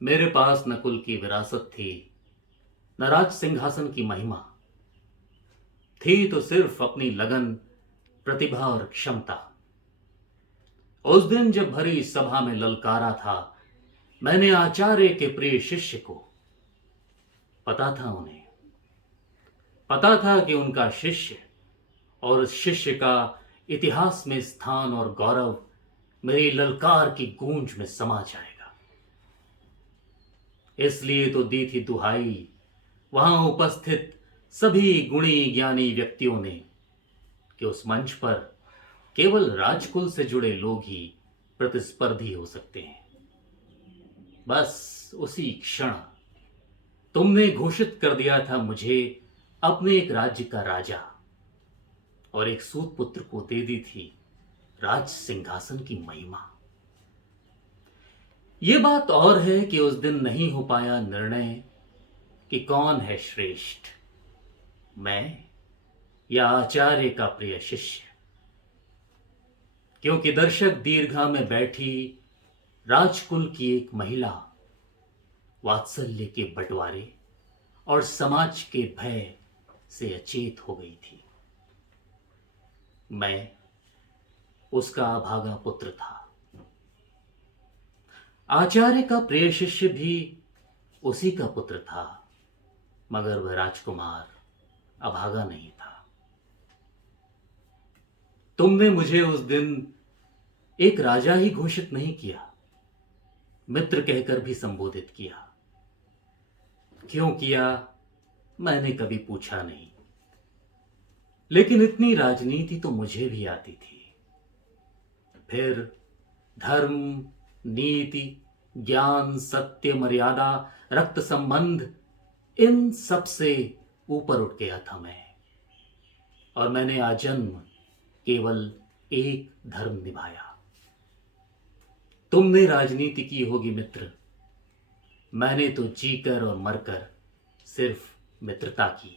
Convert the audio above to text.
मेरे पास न कुल की विरासत थी, न राज सिंहासन की महिमा। थी तो सिर्फ अपनी लगन, प्रतिभा और क्षमता। उस दिन जब भरी सभा में ललकारा था मैंने आचार्य के प्रिय शिष्य को। पता था उन्हें, पता था कि उनका शिष्य और उस शिष्य का इतिहास में स्थान और गौरव मेरी ललकार की गूंज में समा जाएगा। इसलिए तो दी थी दुहाई वहां उपस्थित सभी गुणी ज्ञानी व्यक्तियों ने कि उस मंच पर केवल राजकुल से जुड़े लोग ही प्रतिस्पर्धी हो सकते हैं। बस उसी क्षण तुमने घोषित कर दिया था मुझे अपने एक राज्य का राजा, और एक सूत पुत्र को दे दी थी राज सिंहासन की महिमा। यह बात और है कि उस दिन नहीं हो पाया निर्णय कि कौन है श्रेष्ठ, मैं या आचार्य का प्रिय शिष्य। क्योंकि दर्शक दीर्घा में बैठी राजकुल की एक महिला वात्सल्य के बंटवारे और समाज के भय से अचेत हो गई थी। मैं उसका अभागा पुत्र था। आचार्य का प्रिय शिष्य भी उसी का पुत्र था, मगर वह राजकुमार अभागा नहीं था। तुमने मुझे उस दिन एक राजा ही घोषित नहीं किया, मित्र कहकर भी संबोधित किया। क्यों किया मैंने कभी पूछा नहीं, लेकिन इतनी राजनीति तो मुझे भी आती थी। फिर धर्म, नीति, ज्ञान, सत्य, मर्यादा, रक्त संबंध, इन सब से ऊपर उठ गया था मैं। और मैंने आजन्म केवल एक धर्म निभाया। तुमने राजनीति की होगी मित्र, मैंने तो जीकर और मरकर सिर्फ मित्रता की।